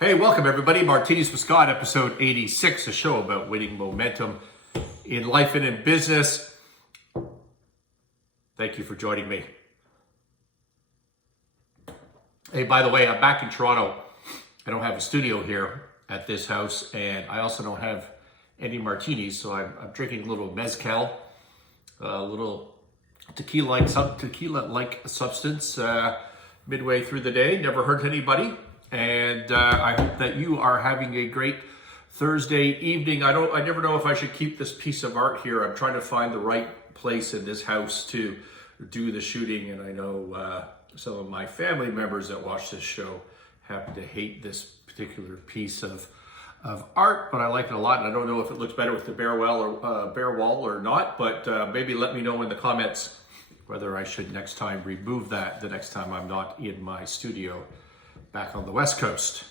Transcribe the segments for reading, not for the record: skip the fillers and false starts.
Hey, welcome everybody. Martinis with Scott, episode 86, a show about winning momentum in life and in business. Thank you for joining me. Hey, by the way, I'm back in Toronto. I don't have a studio here at this house, and I also don't have any martinis, so I'm drinking a little mezcal, a little tequila-like substance midway through the day. Never hurt anybody. And I hope that you are having a great Thursday evening. I never know if I should keep this piece of art here. I'm trying to find the right place in this house to do the shooting. And I know some of my family members that watch this show happen to hate this particular piece of art, but I like it a lot. And I don't know if it looks better with the bare wall or not, but maybe let me know in the comments whether I should next time remove that the next time I'm not in my studio back on the West Coast.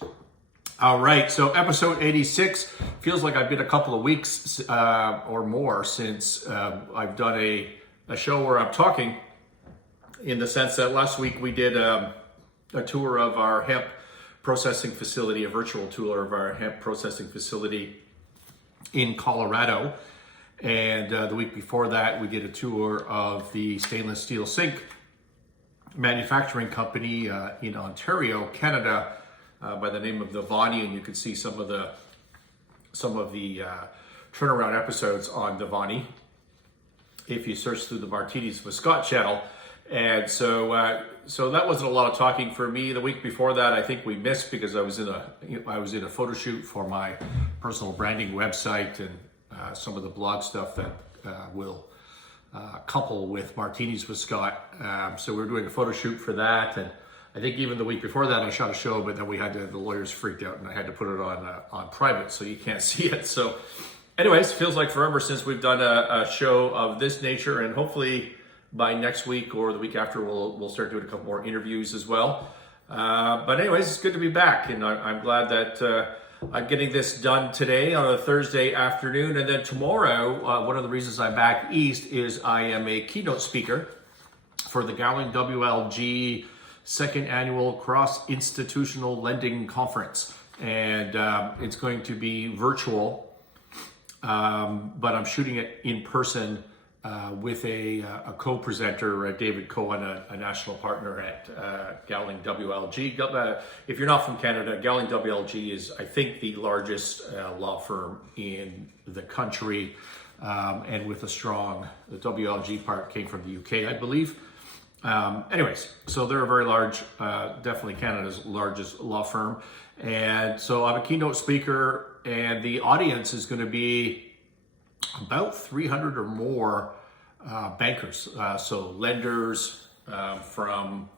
All right, so episode 86 feels like I've been a couple of weeks or more since I've done a show where I'm talking, in the sense that last week we did a tour of our hemp processing facility, a virtual tour of our hemp processing facility in Colorado. And the week before that, we did a tour of the stainless steel sink manufacturing company in Ontario, Canada, by the name of Devani, and you can see some of the turnaround episodes on Devani if you search through the Martinis with Scott channel. And so that wasn't a lot of talking for me. The week before that, I think we missed because I was in a photo shoot for my personal branding website and some of the blog stuff that will couple with Martinis with Scott. So we were doing a photo shoot for that, and I think even the week before that I shot a show, but then the lawyers freaked out and I had to put it on private so you can't see it. So anyways, feels like forever since we've done a show of this nature, and hopefully by next week or the week after we'll start doing a couple more interviews as well. But anyways, it's good to be back, and I'm glad that I'm getting this done today on a Thursday afternoon. And then tomorrow, one of the reasons I'm back east is I am a keynote speaker for the Gowling WLG second annual Cross-Institutional Lending Conference. And it's going to be virtual, but I'm shooting it in person with a co-presenter, David Cohen, a national partner at Gowling WLG. If you're not from Canada, Gowling WLG is, I think, the largest law firm in the country, and with a strong, the WLG part came from the UK, I believe. Anyways, so they're a very large, definitely Canada's largest law firm. And so I'm a keynote speaker, and the audience is going to be about 300 or more bankers, so lenders from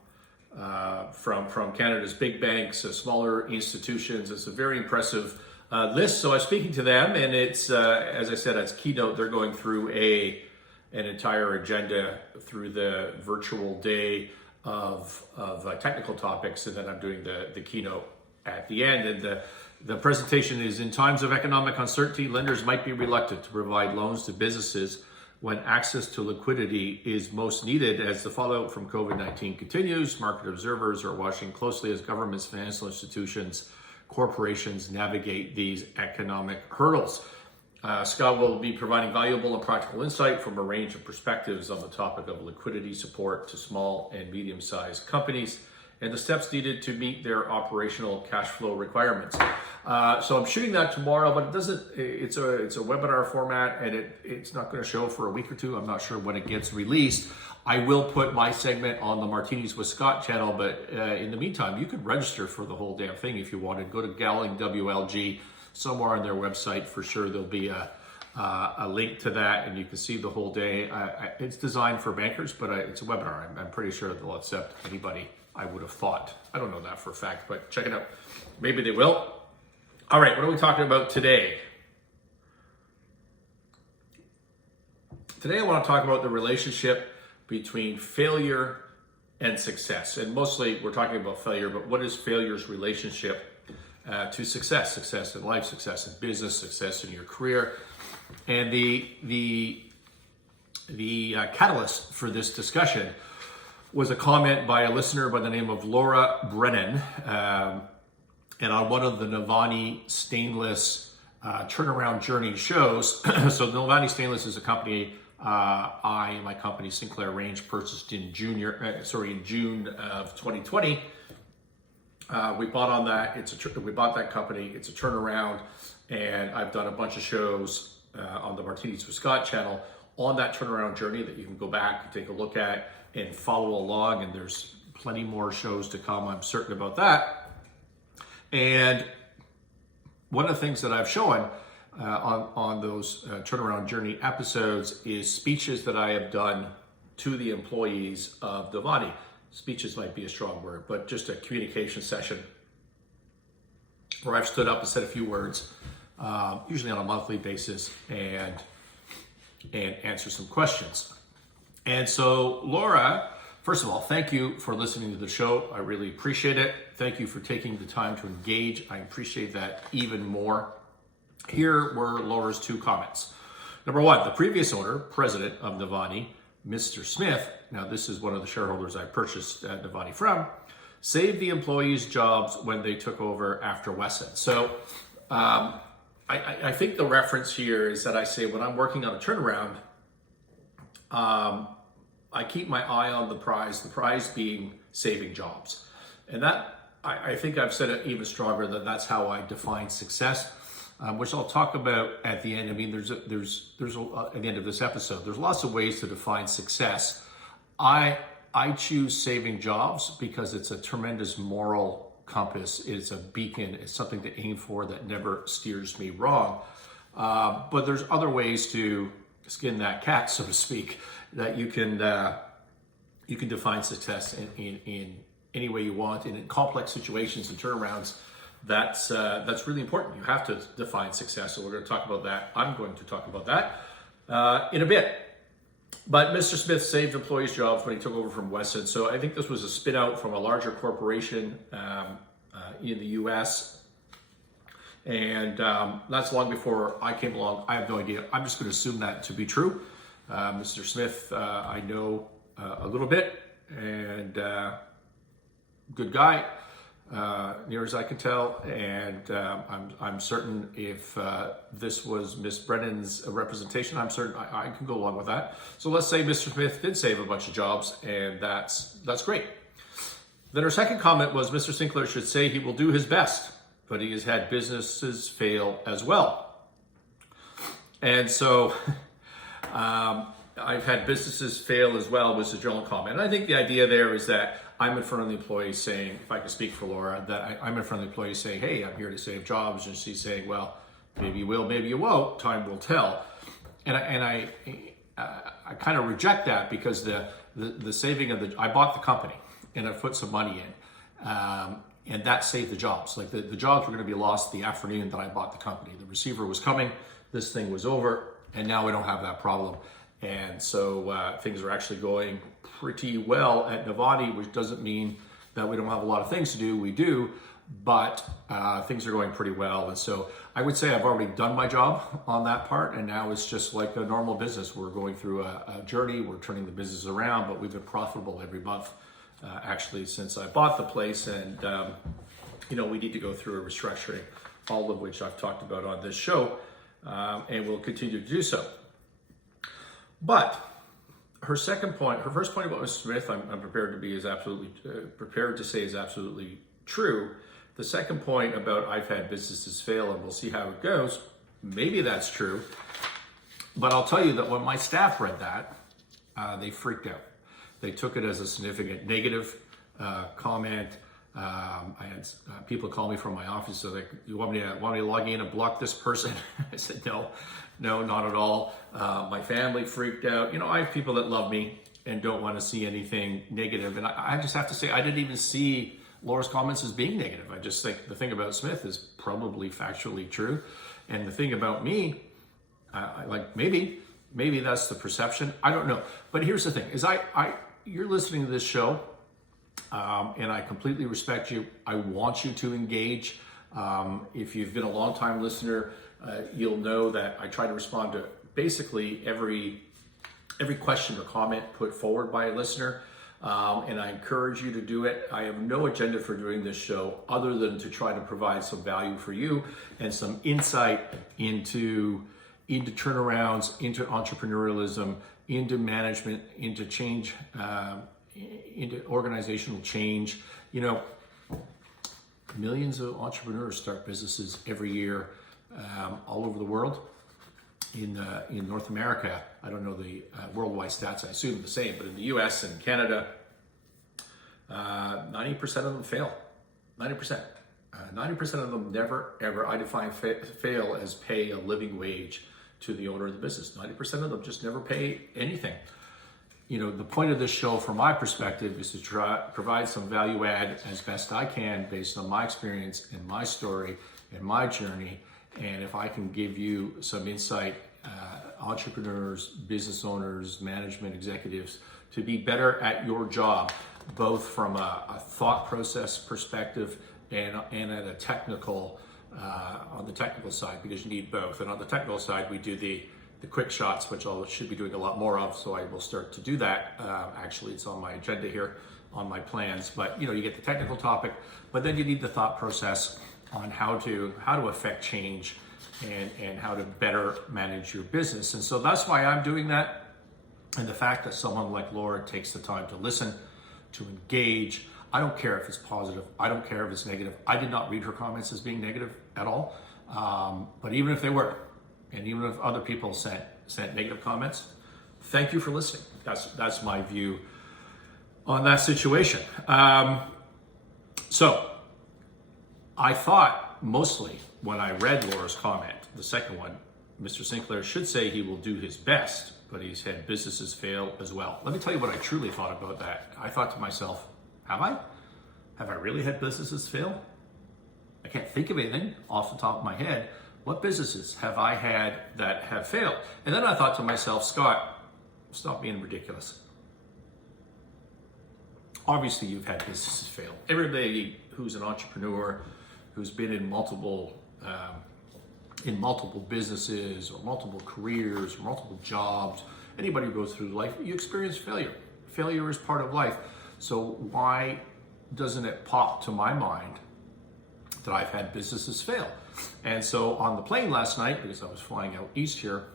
Canada's big banks, smaller institutions. It's a very impressive list. So I'm speaking to them, and it's as I said, as keynote, they're going through an entire agenda through the virtual day of technical topics, and then I'm doing the keynote at the end. And the presentation is: in times of economic uncertainty, lenders might be reluctant to provide loans to businesses when access to liquidity is most needed. As the fallout from COVID-19 continues, market observers are watching closely as governments, financial institutions, corporations navigate these economic hurdles. Scott will be providing valuable and practical insight from a range of perspectives on the topic of liquidity support to small and medium-sized companies and the steps needed to meet their operational cash flow requirements. So I'm shooting that tomorrow, but it's a webinar format, and it's not going to show for a week or two. I'm not sure when it gets released. I will put my segment on the Martinis with Scott channel, but in the meantime, you can register for the whole damn thing if you wanted. Go to Gowling WLG, somewhere on their website for sure there'll be a link to that, and you can see the whole day. It's designed for bankers, but it's a webinar. I'm pretty sure they'll accept anybody, I would have thought. I don't know that for a fact, but check it out. Maybe they will. All right, what are we talking about today? Today I want to talk about the relationship between failure and success. And mostly we're talking about failure, but what is failure's relationship to success? Success in life, success in business, success in your career. And the catalyst for this discussion was a comment by a listener by the name of Laura Brennan. and on one of the Navani Stainless turnaround journey shows. So Navani Stainless is a company I and my company Sinclair Range purchased in June of 2020. We bought on that. We bought that company. It's a turnaround, and I've done a bunch of shows on the Martinis with Scott channel on that turnaround journey that you can go back and take a look at and follow along. And there's plenty more shows to come. I'm certain about that. And one of the things that I've shown on those turnaround journey episodes is speeches that I have done to the employees of Navani. Speeches might be a strong word, but just a communication session where I've stood up and said a few words, usually on a monthly basis, and answer some questions. And so, Laura, first of all, thank you for listening to the show. I really appreciate it. Thank you for taking the time to engage. I appreciate that even more. Here were Laura's two comments. Number one, the previous owner, president of Navani, Mr. Smith, now this is one of the shareholders I purchased Navani from, saved the employees' jobs when they took over after Wesson. So I think the reference here is that I say when I'm working on a turnaround, I keep my eye on the prize being saving jobs. And that, I think I've said it even stronger, that that's how I define success, which I'll talk about at the end. I mean, there's at the end of this episode, there's lots of ways to define success. I choose saving jobs because it's a tremendous moral compass. It's a beacon. It's something to aim for that never steers me wrong. But there's other ways to skin that cat, so to speak, that you can define success in any way you want. And in complex situations and turnarounds, that's really important. You have to define success. So we're going to talk about that. I'm going to talk about that in a bit. But Mr. Smith saved employees' jobs when he took over from Wesson. So I think this was a spin out from a larger corporation in the U.S. And that's long before I came along. I have no idea. I'm just going to assume that to be true. Mr. Smith, I know a little bit, and good guy, near as I can tell. And I'm certain if this was Miss Brennan's representation, I'm certain I can go along with that. So let's say Mr. Smith did save a bunch of jobs, and that's great. Then her second comment was Mr. Sinclair should say he will do his best, but he has had businesses fail as well. And so I've had businesses fail as well, was the general comment. And I think the idea there is that I'm in front of the employees saying, if I could speak for Laura, that I'm in front of the employees saying, hey, I'm here to save jobs. And she's saying, well, maybe you will, maybe you won't. Time will tell. And I kind of reject that because the saving of I bought the company and I put some money in. And that saved the jobs. Like the jobs were going to be lost the afternoon that I bought the company. The receiver was coming, this thing was over, and now we don't have that problem. And so things are actually going pretty well at Navani, which doesn't mean that we don't have a lot of things to do. We do, but things are going pretty well. And so I would say I've already done my job on that part, and now it's just like a normal business. We're going through a journey. We're turning the business around, but we've been profitable every month. Actually, since I bought the place, and we need to go through a restructuring, all of which I've talked about on this show, and we'll continue to do so. But her first point about Mr. Smith, I'm prepared to say is absolutely true. The second point about I've had businesses fail and we'll see how it goes, maybe that's true. But I'll tell you that when my staff read that, they freaked out. They took it as a significant negative comment. I had people call me from my office, so like, you want me to log in and block this person? I said, no, not at all. My family freaked out. I have people that love me and don't want to see anything negative. And I just have to say, I didn't even see Laura's comments as being negative. I just think the thing about Smith is probably factually true. And the thing about me, maybe that's the perception. I don't know. But here's the thing, is you're listening to this show, and I completely respect you. I want you to engage. If you've been a long-time listener, you'll know that I try to respond to basically every question or comment put forward by a listener. And I encourage you to do it. I have no agenda for doing this show other than to try to provide some value for you and some insight into turnarounds, into entrepreneurialism, into management, into change, into organizational change. You know, millions of entrepreneurs start businesses every year all over the world. In North America, I don't know the worldwide stats, I assume the same, but in the US and Canada, 90% of them fail. 90%. 90% of them never, ever, I define fail as pay a living wage to the owner of the business. 90% of them just never pay anything. You know, the point of this show from my perspective is to try provide some value add as best I can based on my experience and my story and my journey. And if I can give you some insight, entrepreneurs, business owners, management executives, to be better at your job, both from a thought process perspective and at a technical, on the technical side, because you need both. And on the technical side, we do the quick shots, which I should be doing a lot more of, so I will start to do that. Actually, it's on my agenda here, on my plans. But you know, you get the technical topic, but then you need the thought process on how to affect change and how to better manage your business. And so that's why I'm doing that. And the fact that someone like Laura takes the time to listen, to engage, I don't care if it's positive, I don't care if it's negative. I did not read her comments as being negative at all. But even if they were, and even if other people sent negative comments, thank you for listening. That's my view on that situation. So I thought mostly when I read Laura's comment, the second one, Mr. Sinclair should say he will do his best, but he's had businesses fail as well. Let me tell you what I truly thought about that. I thought to myself, have I? Have I really had businesses fail? I can't think of anything off the top of my head. What businesses have I had that have failed? And then I thought to myself, Scott, stop being ridiculous. Obviously, you've had businesses fail. Everybody who's an entrepreneur, who's been in multiple businesses or multiple careers or multiple jobs, anybody who goes through life, you experience failure. Failure is part of life. So why doesn't it pop to my mind that I've had businesses fail? And so on the plane last night, because I was flying out east here,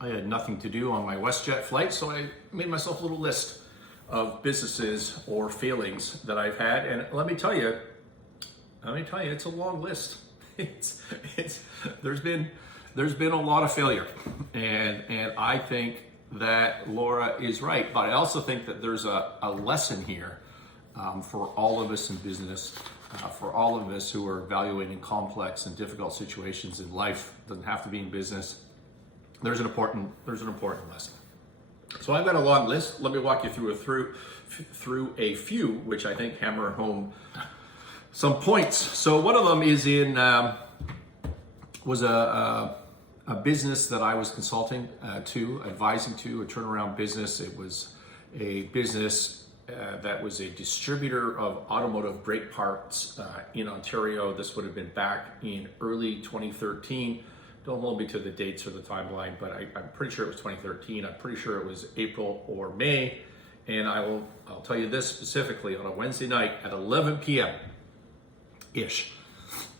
I had nothing to do on my WestJet flight, so I made myself a little list of businesses or failings that I've had. And let me tell you, it's a long list. There's been a lot of failure, and I think that Laura is right. But I also think that there's a lesson here for all of us in business, for all of us who are evaluating complex and difficult situations in life. Doesn't have to be in business. There's an important lesson. So I've got a long list. Let me walk you through a few, which I think hammer home some points. So one of them is was a business that I was consulting advising to, a turnaround business. It was a business that was a distributor of automotive brake parts in Ontario. This would have been back in early 2013. Don't hold me to the dates or the timeline, but I'm pretty sure it was 2013. I'm pretty sure it was April or May. And I'll tell you this specifically, on a Wednesday night at 11 p.m. ish,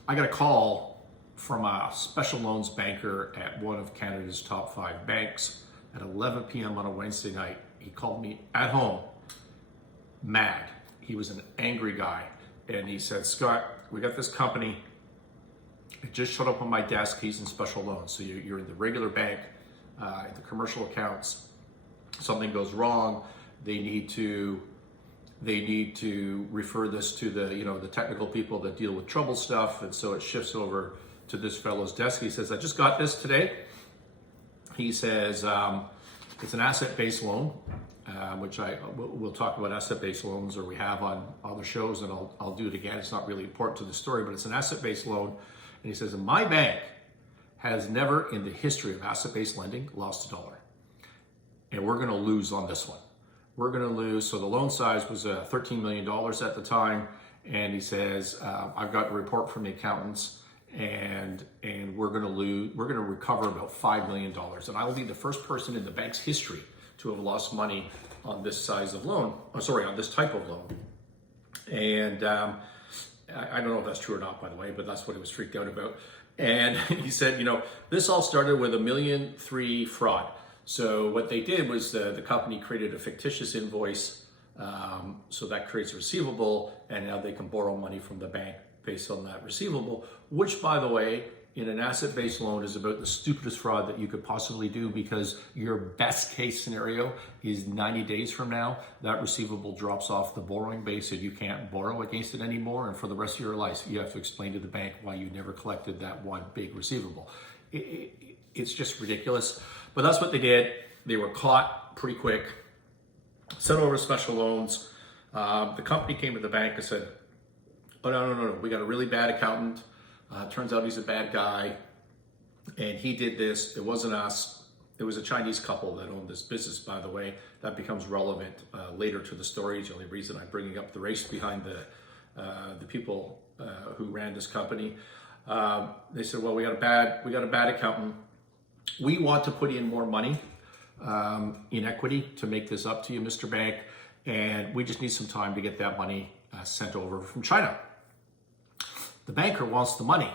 I got a call from a special loans banker at one of Canada's top 5 banks at 11 p.m. on a Wednesday night. He called me at home, mad. He was an angry guy. And he said, Scott, we got this company. It just showed up on my desk. He's in special loans. So you're in the regular bank, the commercial accounts. Something goes wrong. They need to refer this to the technical people that deal with trouble stuff. And so it shifts over to this fellow's desk. He says, I just got this today. He says, it's an asset-based loan, which we'll talk about asset-based loans, or we have on other shows, and I'll do it again. It's not really important to the story, but it's an asset-based loan. And he says, my bank has never in the history of asset-based lending lost $1. And we're gonna lose on this one. We're gonna lose. So the loan size was $13 million at the time. And he says, I've got a report from the accountants, and we're gonna recover about $5 million. And I will be the first person in the bank's history to have lost money on this size of loan, on this type of loan. And I don't know if that's true or not, by the way, but that's what he was freaked out about. And he said, this all started with $1.3 million fraud. So what they did was the company created a fictitious invoice, so that creates a receivable, and now they can borrow money from the bank based on that receivable, which, by the way, in an asset-based loan is about the stupidest fraud that you could possibly do, because your best case scenario is 90 days from now, that receivable drops off the borrowing base and you can't borrow against it anymore. And for the rest of your life, you have to explain to the bank why you never collected that one big receivable. It's just ridiculous. But that's what they did. They were caught pretty quick, sent over special loans. The company came to the bank and said, oh, no, we got a really bad accountant. Turns out he's a bad guy, and he did this. It wasn't us. It was a Chinese couple that owned this business, by the way. That becomes relevant later to the story. It's the only reason I'm bringing up the race behind the people who ran this company. They said, well, we got a bad accountant. We want to put in more money in equity to make this up to you, Mr. Bank, and we just need some time to get that money sent over from China. The banker wants the money,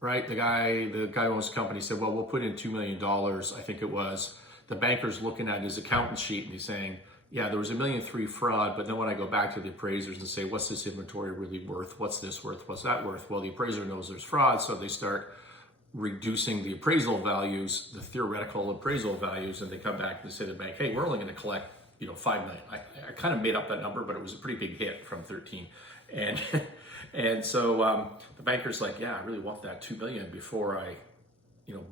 right? The guy who owns the company said, well, we'll put in $2 million, I think it was. The banker's looking at his accountant sheet and he's saying, yeah, there was $1.3 million fraud, but then when I go back to the appraisers and say, what's this inventory really worth? What's this worth? What's that worth? Well, the appraiser knows there's fraud, so they start reducing the appraisal values, the theoretical appraisal values, and they come back and say to the bank, hey, we're only going to collect, $5 million. I kind of made up that number, but it was a pretty big hit from 13. And so the banker's like, yeah, I really want that $2 million before I,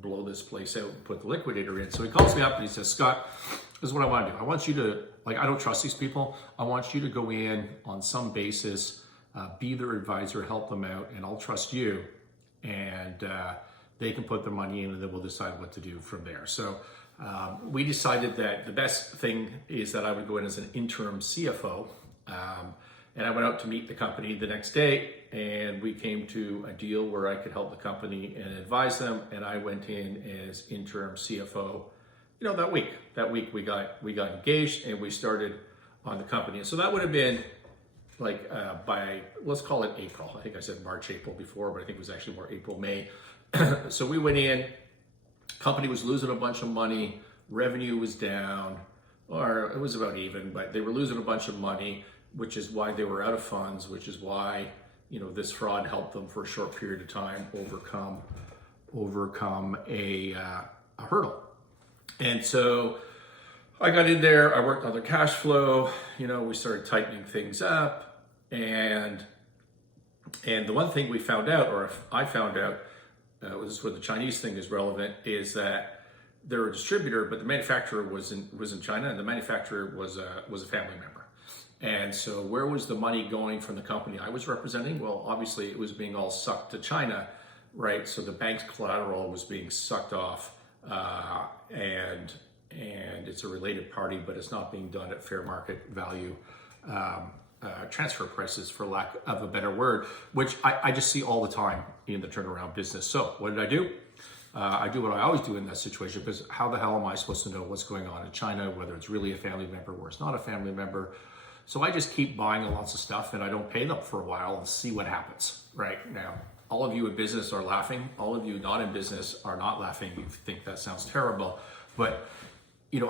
blow this place out and put the liquidator in. So he calls me up and he says, Scott, this is what I want to do. I want you to, I don't trust these people. I want you to go in on some basis, be their advisor, help them out, and I'll trust you. And they can put their money in and then we'll decide what to do from there. So we decided that the best thing is that I would go in as an interim CFO. And I went out to meet the company the next day, and we came to a deal where I could help the company and advise them. And I went in as interim CFO, that week. That week we got engaged and we started on the company. And so that would have been like by, let's call it April. I think I said March, April before, but I think it was actually more April, May. So we went in, company was losing a bunch of money, revenue was down, or it was about even, but they were losing a bunch of money, which is why they were out of funds, which is why, this fraud helped them for a short period of time overcome a hurdle. And so I got in there, I worked on their cash flow, we started tightening things up. And the one thing we found out, or if I found out, this is where the Chinese thing is relevant, is that they're a distributor, but the manufacturer was in China, and the manufacturer was a family member. And so where was the money going from the company I was representing? Well, obviously it was being all sucked to China, right? So the bank's collateral was being sucked off, and it's a related party, but it's not being done at fair market value transfer prices, for lack of a better word, which I just see all the time in the turnaround business. So what did I do? I do what I always do in that situation, because how the hell am I supposed to know what's going on in China, whether it's really a family member or it's not a family member? So I just keep buying lots of stuff and I don't pay them for a while and see what happens. Right now, all of you in business are laughing. All of you not in business are not laughing. You think that sounds terrible. But,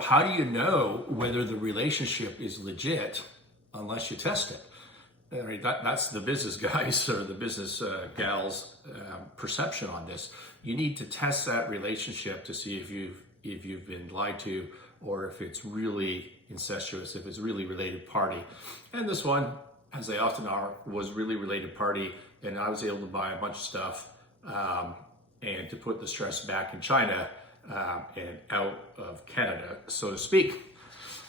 how do you know whether the relationship is legit unless you test it? I mean, that's the business guys or the business gals perception on this. You need to test that relationship to see if you've been lied to, or if it's really incestuous, if it's really related party. And this one, as they often are, was really related party, and I was able to buy a bunch of stuff and to put the stress back in China and out of Canada, so to speak.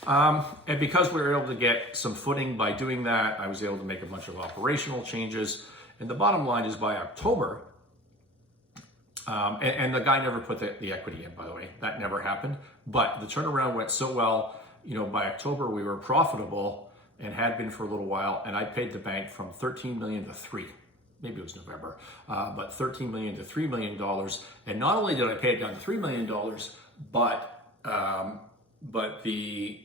And because we were able to get some footing by doing that, I was able to make a bunch of operational changes. And the bottom line is by October, and the guy never put the equity in, by the way, that never happened. But the turnaround went so well, by October we were profitable and had been for a little while. And I paid the bank from 13 million to 3. Maybe it was November, but 13 million to $3 million. And not only did I pay it down to $3 million, but but the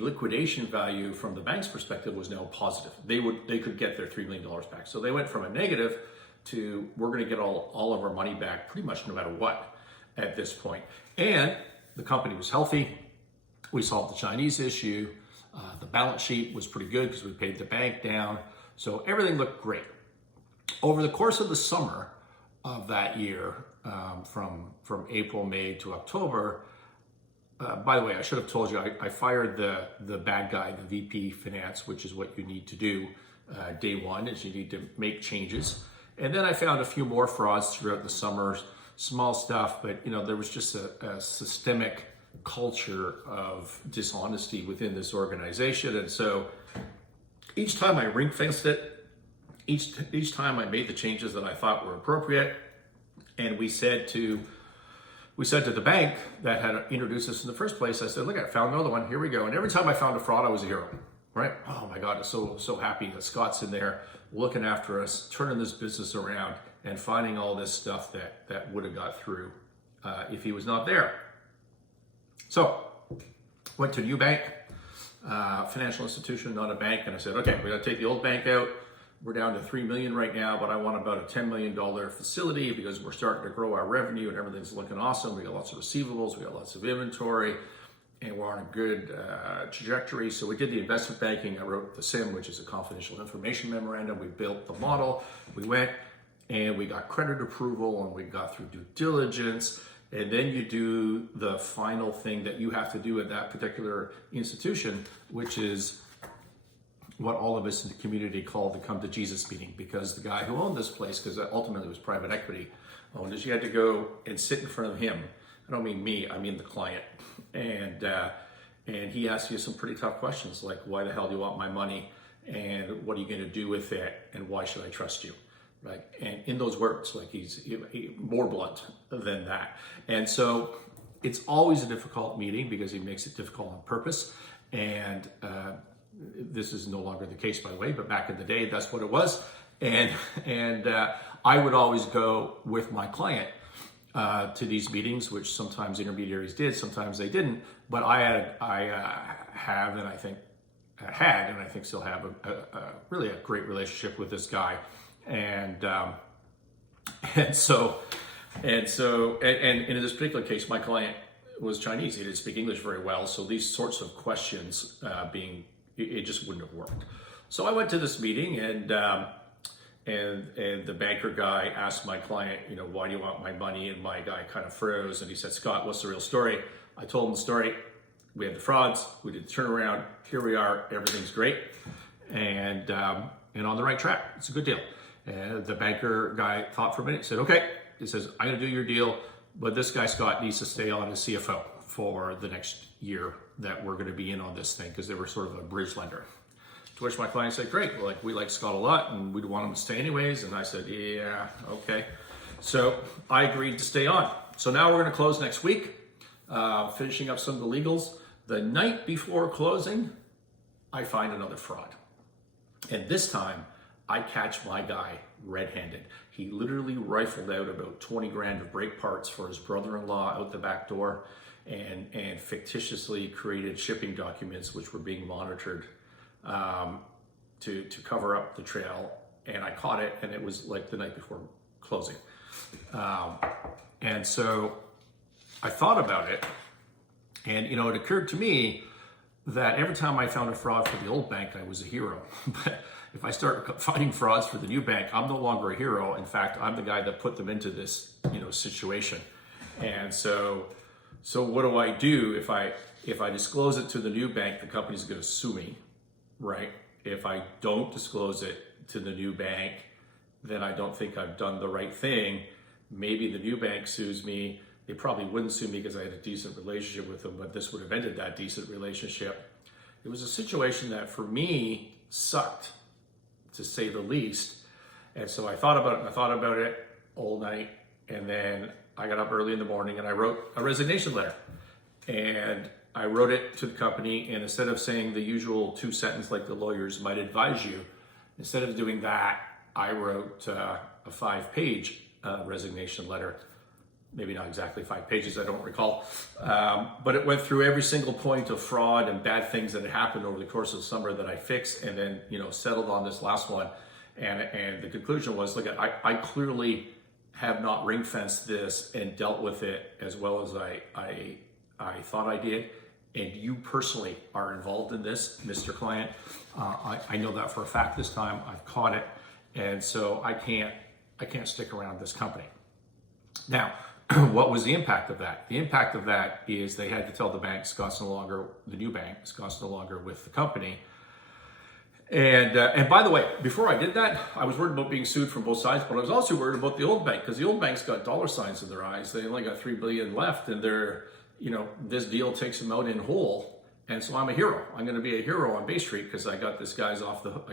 liquidation value from the bank's perspective was now positive. They could get their $3 million back. So they went from a negative to we're going to get all of our money back pretty much no matter what at this point. And the company was healthy. We solved the Chinese issue. The balance sheet was pretty good because we paid the bank down. So everything looked great. Over the course of the summer of that year, from April, May to October, by the way, I should have told you, I fired the bad guy, the VP Finance, which is what you need to do day one, is you need to make changes. And then I found a few more frauds throughout the summer, small stuff, but there was just a systemic culture of dishonesty within this organization. And so each time I ring-fenced it, each time I made the changes that I thought were appropriate, and we said to the bank that had introduced us in the first place, I said, look, I found another one, here we go. And every time I found a fraud, I was a hero, right? Oh my God, I'm so happy that Scott's in there looking after us, turning this business around and finding all this stuff that would have got through if he was not there. So went to a new bank, financial institution, not a bank. And I said, okay, we're gonna take the old bank out. We're down to $3 million right now, but I want about a $10 million facility because we're starting to grow our revenue and everything's looking awesome. We got lots of receivables, we got lots of inventory, and we're on a good trajectory. So we did the investment banking. I wrote the SIM, which is a confidential information memorandum. We built the model. We went and we got credit approval and we got through due diligence. And then you do the final thing that you have to do at that particular institution, which is what all of us in the community call the come to Jesus meeting, because the guy who owned this place, because ultimately it was private equity owned it, you had to go and sit in front of him. I don't mean me, I mean the client. And he asked you some pretty tough questions, like, why the hell do you want my money? And what are you gonna do with it? And why should I trust you? Right? And in those words, like he's more blunt than that. And so it's always a difficult meeting because he makes it difficult on purpose. And this is no longer the case, by the way, but back in the day, that's what it was. And I would always go with my client to these meetings, which sometimes intermediaries did, sometimes they didn't. But I have, and I think had, and I think still have really a great relationship with this guy. And in this particular case, my client was Chinese. He didn't speak English very well. So these sorts of questions it just wouldn't have worked. So I went to this meeting and the banker guy asked my client, why do you want my money? And my guy kind of froze and he said, Scott, what's the real story? I told him the story. We had the frauds, we did the turnaround. Here we are, everything's great. And on the right track, it's a good deal. And the banker guy thought for a minute, said, okay. He says, I'm gonna do your deal, but this guy, Scott, needs to stay on as CFO for the next year that we're gonna be in on this thing, because they were sort of a bridge lender. To which my client said, great, we like Scott a lot and we'd want him to stay anyways. And I said, yeah, okay. So I agreed to stay on. So now we're gonna close next week, finishing up some of the legals. The night before closing, I find another fraud. And this time, I catch my guy red-handed. He literally rifled out about 20 grand of brake parts for his brother-in-law out the back door and fictitiously created shipping documents which were being monitored to cover up the trail. And I caught it, and it was like the night before closing. And so I thought about it, and it occurred to me that every time I found a fraud for the old bank, I was a hero. But if I start finding frauds for the new bank, I'm no longer a hero. In fact, I'm the guy that put them into this, situation. And so what do I do if I disclose it to the new bank? The company's going to sue me, right? If I don't disclose it to the new bank, then I don't think I've done the right thing. Maybe the new bank sues me. They probably wouldn't sue me because I had a decent relationship with them, but this would have ended that decent relationship. It was a situation that for me sucked, to say the least. And so I thought about it all night. And then I got up early in the morning and I wrote a resignation letter. And I wrote it to the company. And instead of saying the usual 2-sentence like the lawyers might advise you, instead of doing that, I wrote a 5-page resignation letter, maybe not exactly 5 pages, I don't recall. But it went through every single point of fraud and bad things that had happened over the course of the summer that I fixed, and then, settled on this last one. And the conclusion was, look, I clearly have not ring fenced this and dealt with it as well as I thought I did. And you personally are involved in this, Mr. Client. I know that for a fact this time. I've caught it. And so I can't stick around this company. Now, what was the impact of that? The impact of that is they had to tell the bank Scott's no longer, the new bank, Scott's no longer with the company. And by the way, before I did that, I was worried about being sued from both sides, but I was also worried about the old bank, because the old bank's got dollar signs in their eyes. They only got $3 billion left, and this deal takes them out in whole. And so I'm a hero. I'm going to be a hero on Bay Street because I got these guys off the hook.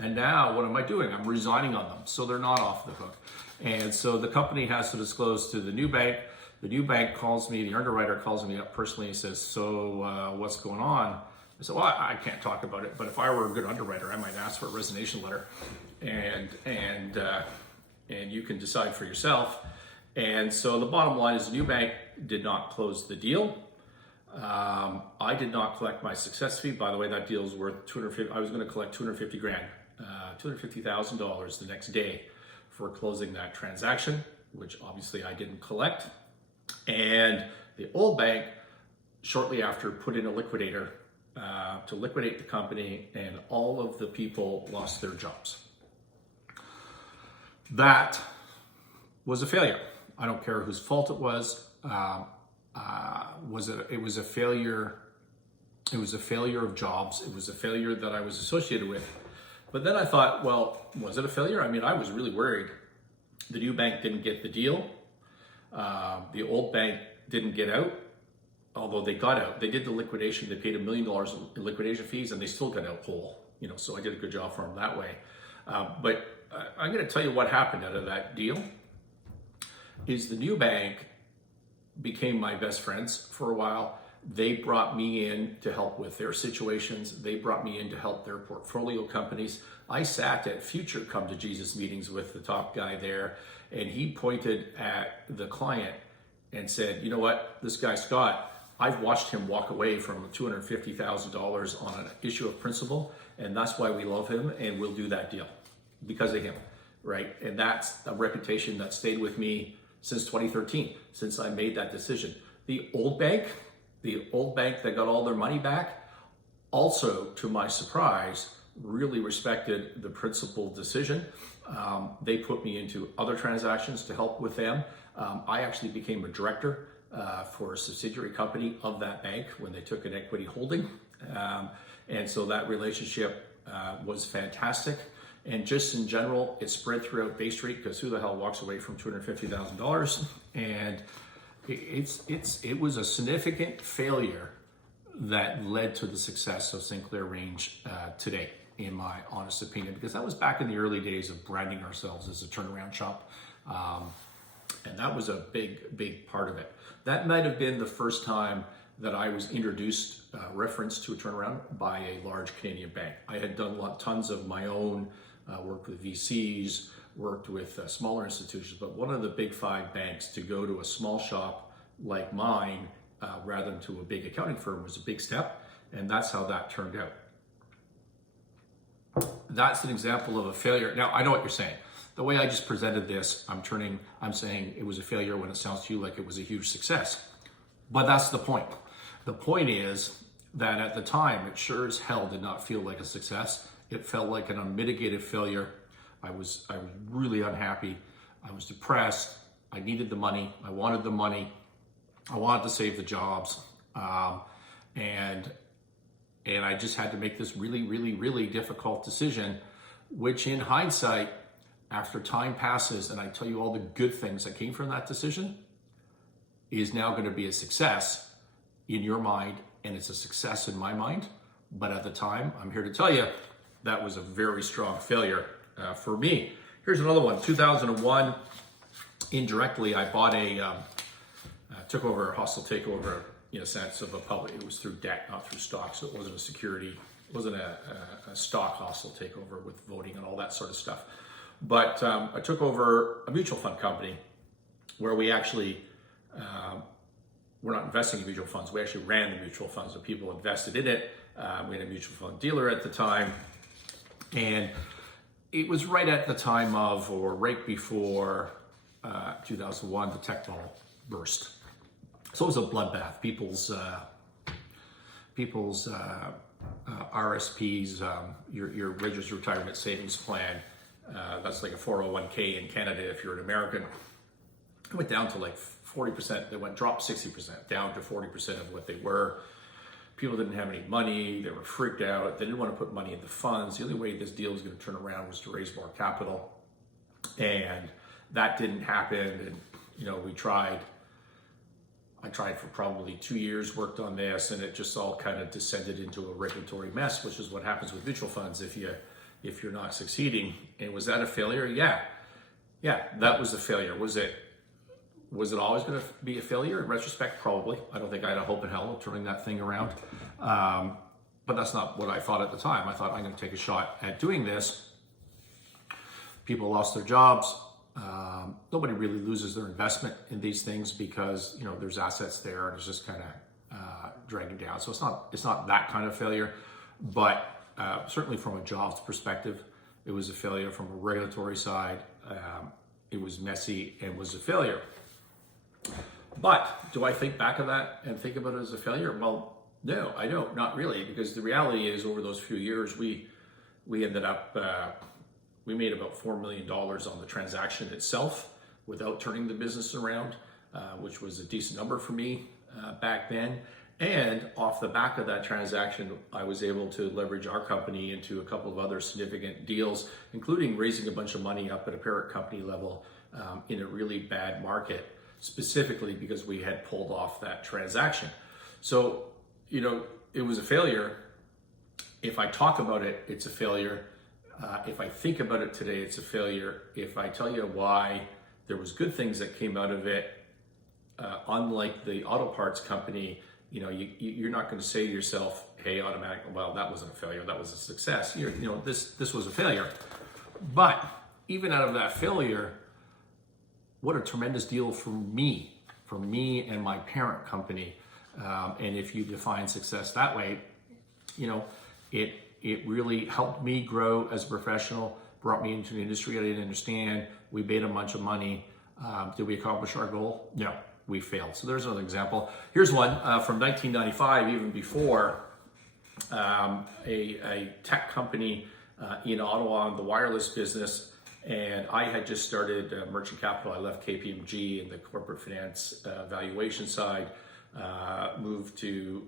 And now what am I doing? I'm resigning on them, so they're not off the hook. And so the company has to disclose to the new bank. The new bank calls me, the underwriter calls me up personally and says, so what's going on? I said, well, I can't talk about it, but if I were a good underwriter, I might ask for a resignation letter, and you can decide for yourself. And so the bottom line is the new bank did not close the deal. I did not collect my success fee. By the way, that deal is worth $250. I was going to collect $250,000 the next day for closing that transaction, which obviously I didn't collect. And the old bank, shortly after, put in a liquidator to liquidate the company, and all of the people lost their jobs. That was a failure. I don't care whose fault it was. It was a failure. It was a failure of jobs. It was a failure that I was associated with. But then I thought, well, was it a failure? I mean, I was really worried. The new bank didn't get the deal. The old bank didn't get out, although they got out. They did the liquidation. They paid $1 million in liquidation fees, and they still got out whole. So I did a good job for them that way. But I'm going to tell you what happened out of that deal. Is the new bank became my best friends for a while. They brought me in to help with their situations. They brought me in to help their portfolio companies. I sat at future Come to Jesus meetings with the top guy there, and he pointed at the client and said, you know what, this guy Scott, I've watched him walk away from $250,000 on an issue of principle, and that's why we love him, and we'll do that deal because of him, right? And that's a reputation that stayed with me since 2013, since I made that decision. The old bank that got all their money back, also, to my surprise, really respected the principal decision. They put me into other transactions to help with them. I actually became a director for a subsidiary company of that bank when they took an equity holding. And so that relationship was fantastic. And just in general, it spread throughout Bay Street, because who the hell walks away from $250,000? And it was a significant failure that led to the success of Sinclair Range today, in my honest opinion, because that was back in the early days of branding ourselves as a turnaround shop. And that was a big part of it. That might have been the first time that I was introduced, reference to a turnaround by a large Canadian bank. I had done tons of my own, worked with VCs, worked with smaller institutions, but one of the big 5 banks to go to a small shop like mine rather than to a big accounting firm was a big step, and that's how that turned out. That's an example of a failure. Now, I know what you're saying. The way I just presented this, I'm saying it was a failure when it sounds to you like it was a huge success. But that's the point. The point is that at the time, it sure as hell did not feel like a success. It felt like an unmitigated failure. I was really unhappy. I was depressed. I needed the money. I wanted the money. I wanted to save the jobs. And I just had to make this really difficult decision, which in hindsight, after time passes and I tell you all the good things that came from that decision, is now going to be a success in your mind, and it's a success in my mind. But at the time, I'm here to tell you, that was a very strong failure for me. Here's another one. 2001, indirectly, I bought took over a hostile takeover in a sense of a public. It was through debt, not through stock, so it wasn't a security, it wasn't a stock hostile takeover with voting and all that sort of stuff. But I took over a mutual fund company where we actually we're not investing in mutual funds. We actually ran the mutual funds, so people invested in it. We had a mutual fund dealer at the time, and it was right at the time of, or right before 2001, the tech bubble burst. So it was a bloodbath. People's RSPs, your registered retirement savings plan, that's like a 401k in Canada if you're an American. It went down to like 40%. They dropped 60%, down to 40% of what they were. People didn't have any money. They were freaked out. They didn't want to put money into funds. The only way this deal was going to turn around was to raise more capital. And that didn't happen. And, we tried. I tried for probably 2 years, worked on this, and it just all kind of descended into a regulatory mess, which is what happens with mutual funds if you're not succeeding. And was that a failure? Yeah, that was a failure. Was it always going to be a failure? In retrospect, probably. I don't think I had a hope in hell of turning that thing around. But that's not what I thought at the time. I thought, I'm going to take a shot at doing this. People lost their jobs. Nobody really loses their investment in these things because there's assets there and it's just kind of dragging down. So it's not that kind of failure, but certainly from a jobs perspective, it was a failure. From a regulatory side, it was messy and was a failure. But do I think back of that and think about it as a failure? Well, no, I don't, not really, because the reality is over those few years, we ended up, we made about $4 million on the transaction itself without turning the business around, which was a decent number for me back then. And off the back of that transaction, I was able to leverage our company into a couple of other significant deals, including raising a bunch of money up at a parent company level in a really bad market, specifically because we had pulled off that transaction. So, it was a failure. If I talk about it, it's a failure. If I think about it today, it's a failure. If I tell you why there was good things that came out of it, unlike the auto parts company, you're not going to say to yourself, hey, automatically, well, that wasn't a failure, that was a success. This was a failure. But even out of that failure, what a tremendous deal for me and my parent company. And if you define success that way, it really helped me grow as a professional, brought me into an industry I didn't understand. We made a bunch of money. Did we accomplish our goal? No, we failed. So there's another example. Here's one from 1995, even before, a tech company in Ottawa in the wireless business. And I had just started Merchant Capital. I left KPMG in the corporate finance valuation side, moved to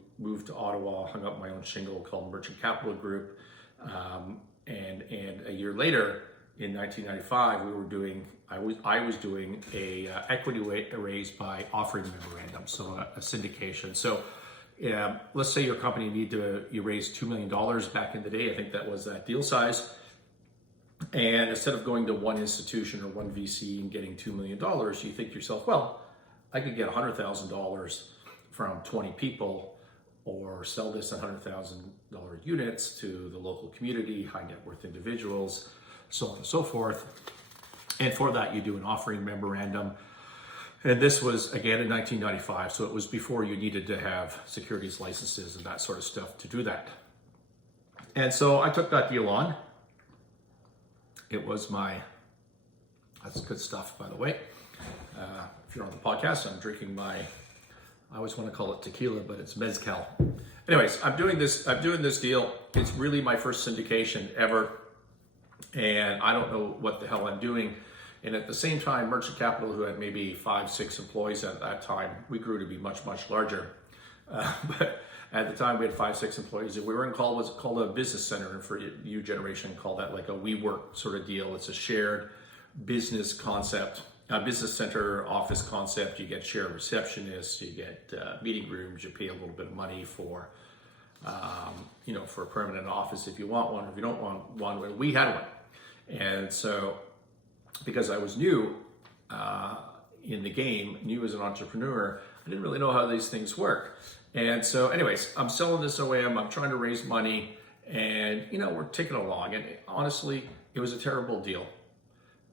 Ottawa, hung up my own shingle called Merchant Capital Group. And a year later, in 1995, I was doing a equity raise by offering memorandum, so a syndication. So let's say your company you raised $2 million back in the day. I think that was that deal size. And instead of going to one institution or one VC and getting $2 million, you think to yourself, well, I could get $100,000 from 20 people or sell this at $100,000 units to the local community, high net worth individuals, so on and so forth. And for that, you do an offering memorandum. And this was, again, in 1995. So it was before you needed to have securities licenses and that sort of stuff to do that. And so I took that deal on. It was that's good stuff, by the way. If you're on the podcast, I'm drinking I always want to call it tequila, but it's mezcal. Anyways, I'm doing this deal. It's really my first syndication ever. And I don't know what the hell I'm doing. And at the same time, Merchant Capital, who had maybe 5-6 employees at that time, we grew to be much, much larger. But at the time, we had 5-6 employees. We were in what's called a business center, and for you generation, call that like a WeWork sort of deal. It's a shared business concept, a business center office concept. You get shared receptionists, you get meeting rooms. You pay a little bit of money for, for a permanent office if you want one. If you don't want one, we had one, and so because I was new in the game, new as an entrepreneur, I didn't really know how these things work. And so anyways, I'm selling this OM, I'm trying to raise money, and we're ticking along. And honestly, it was a terrible deal.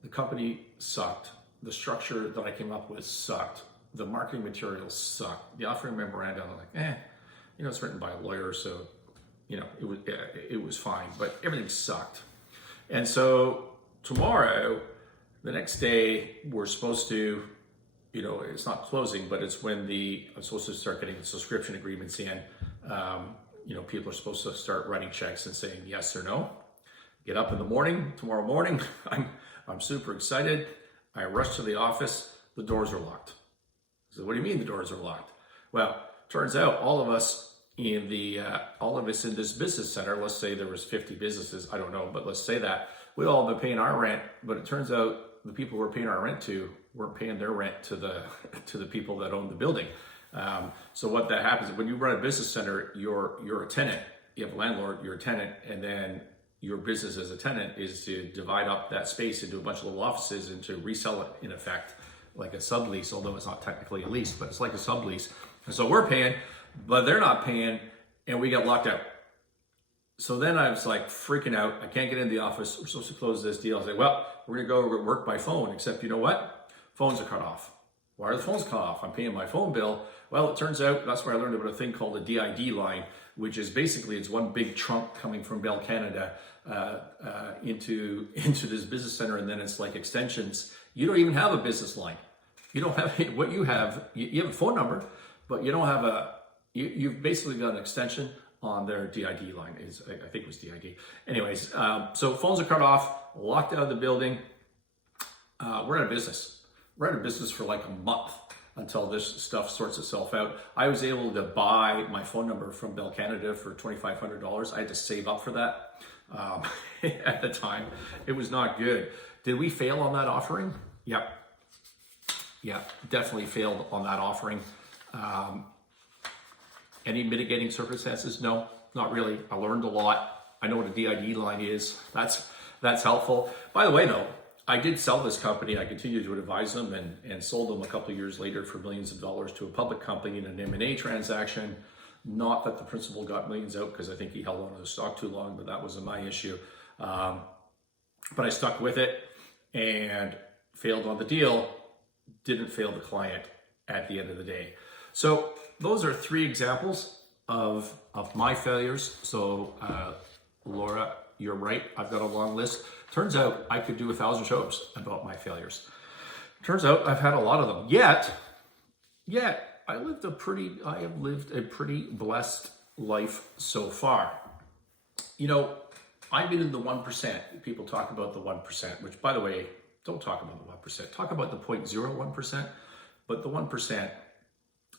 The company sucked. the structure that I came up with sucked. The marketing materials sucked. The offering memorandum, I'm like, it's written by a lawyer, so it was fine, but everything sucked. And so tomorrow, the next day, we're supposed to, it's not closing, but it's when I'm supposed to start getting the subscription agreements in. People are supposed to start writing checks and saying yes or no. Get up in the morning, tomorrow morning, I'm super excited. I rush to the office, the doors are locked. So what do you mean the doors are locked? Well, turns out all of us in this business center, let's say there was 50 businesses, I don't know, but let's say that, we all have been paying our rent, but it turns out the people we're paying our rent to weren't paying their rent to the people that own the building. So what that happens, when you run a business center, you're a tenant, you have a landlord, you're a tenant, and then your business as a tenant is to divide up that space into a bunch of little offices and to resell it in effect, like a sublease, although it's not technically a lease, but it's like a sublease. And so we're paying, but they're not paying, and we got locked out. So then I was like freaking out. I can't get into the office. We're supposed to close this deal. I was like, well, we're gonna go work by phone, except you know what? Phones are cut off. Why are the phones cut off? I'm paying my phone bill. Well, it turns out that's where I learned about a thing called a DID line, which is basically, it's one big trunk coming from Bell Canada into this business center, and then it's like extensions. You don't even have a business line. You don't have, what you have a phone number, but you don't have you've basically got an extension on their DID line. I think it was DID. Anyways, so phones are cut off, locked out of the building. We're out of business. We're out of business for like a month until this stuff sorts itself out. I was able to buy my phone number from Bell Canada for $2,500. I had to save up for that at the time. It was not good. Did we fail on that offering? Yep. Yeah, definitely failed on that offering. Any mitigating circumstances? No, not really. I learned a lot. I know what a DID line is. That's helpful. By the way, though, I did sell this company. I continued to advise them and sold them a couple of years later for millions of dollars to a public company in an M&A transaction. Not that the principal got millions out, because I think he held on to the stock too long, but that wasn't my issue. But I stuck with it and failed on the deal. Didn't fail the client at the end of the day. So those are 3 examples of my failures. So Laura, you're right. I've got a long list. Turns out I could do 1,000 shows about my failures. Turns out I've had a lot of them. Yet I have lived a pretty blessed life so far. I've been in the 1%. People talk about the 1%, which, by the way, don't talk about the 1%. Talk about the 0.01%, but the 1%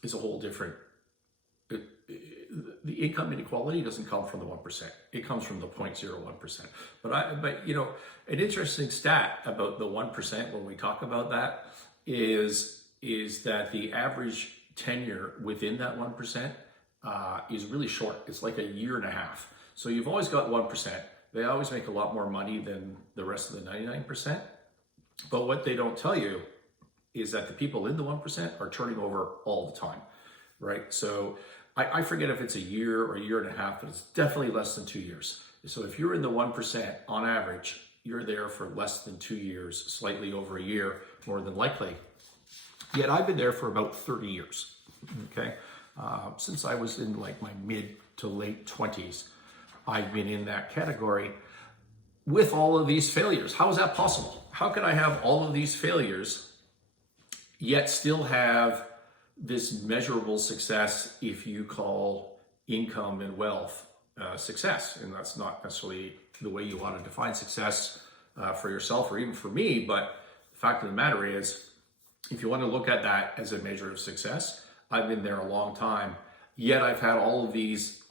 is a whole different. The income inequality doesn't come from the 1%. It comes from the 0.01%. But an interesting stat about the 1% when we talk about that is that the average tenure within that 1% is really short. It's like a year and a half. So you've always got 1%. They always make a lot more money than the rest of the 99%. But what they don't tell you is that the people in the 1% are turning over all the time, right? So I forget if it's a year or a year and a half, but it's definitely less than 2 years. So if you're in the 1%, on average, you're there for less than 2 years, slightly over a year, more than likely. Yet I've been there for about 30 years, okay? Since I was in like my mid to late 20s, I've been in that category with all of these failures. How is that possible? How can I have all of these failures, yet still have this measurable success, if you call income and wealth success? And that's not necessarily the way you want to define success for yourself or even for me, but the fact of the matter is, if you want to look at that as a measure of success, I've been there a long time, yet I've had all of these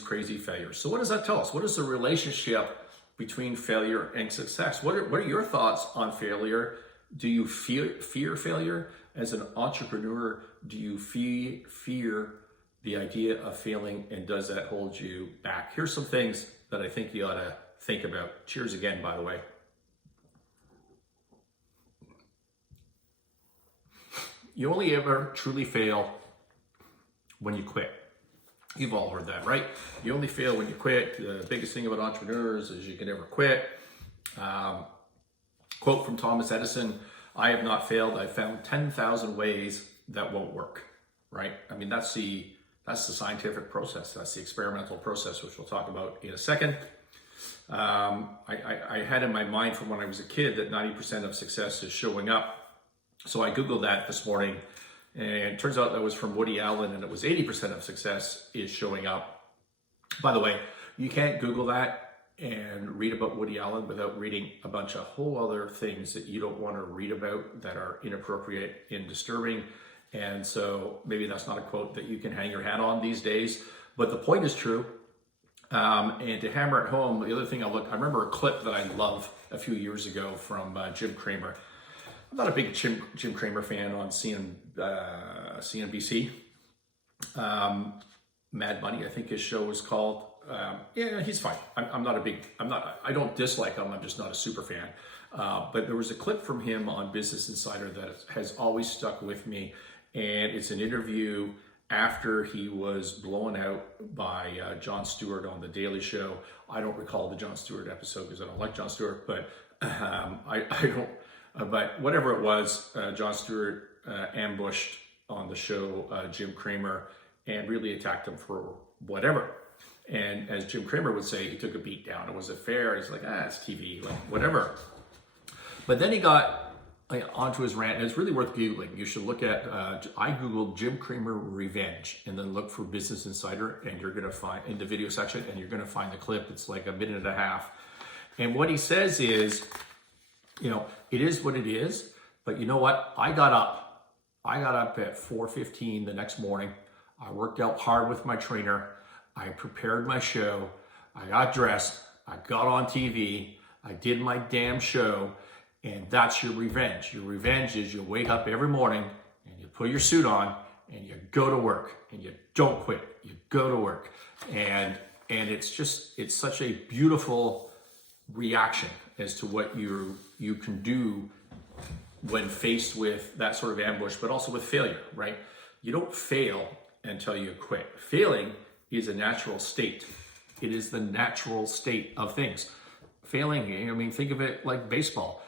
crazy failures. So what does that tell us? What is the relationship between failure and success? What are your thoughts on failure? Do you fear failure? As an entrepreneur, do you fear the idea of failing, and does that hold you back? Here's some things that I think you ought to think about. Cheers again, by the way. You only ever truly fail when you quit. You've all heard that, right? You only fail when you quit. The biggest thing about entrepreneurs is you can never quit. Quote from Thomas Edison, I have not failed. I've found 10,000 ways that won't work, right? I mean, that's the scientific process. That's the experimental process, which we'll talk about in a second. I had in my mind from when I was a kid that 90% of success is showing up. So I Googled that this morning, and it turns out that was from Woody Allen, and it was 80% of success is showing up. By the way, you can't Google that and read about Woody Allen without reading a bunch of whole other things that you don't want to read about that are inappropriate and disturbing. And so maybe that's not a quote that you can hang your hat on these days, but the point is true. And to hammer it home, the other thing I remember a clip that I love a few years ago from Jim Cramer. I'm not a big Jim Cramer fan on CNBC. Mad Money, I think his show was called. Yeah, he's fine. I don't dislike him. I'm just not a super fan. But there was a clip from him on Business Insider that has always stuck with me. And it's an interview after he was blown out by Jon Stewart on The Daily Show. I don't recall the Jon Stewart episode because I don't like Jon Stewart, but I don't. But whatever it was, Jon Stewart ambushed on the show Jim Cramer and really attacked him for whatever. And as Jim Cramer would say, he took a beat down. It wasn't fair. He's like, it's TV, like whatever. But then he got onto his rant, and it's really worth Googling. You should look at, I Googled Jim Cramer revenge, and then look for Business Insider, and you're going to find, in the video section, and you're going to find the clip. It's like a minute and a half. And what he says is, it is what it is, but you know what? I got up at 4:15 the next morning. I worked out hard with my trainer. I prepared my show. I got dressed. I got on TV. I did my damn show. And that's your revenge. Your revenge is you wake up every morning and you put your suit on and you go to work and you don't quit. You go to work. And it's such a beautiful reaction as to what you can do when faced with that sort of ambush, but also with failure, right? You don't fail until you quit. Failing is a natural state. It is the natural state of things. Failing, think of it like baseball,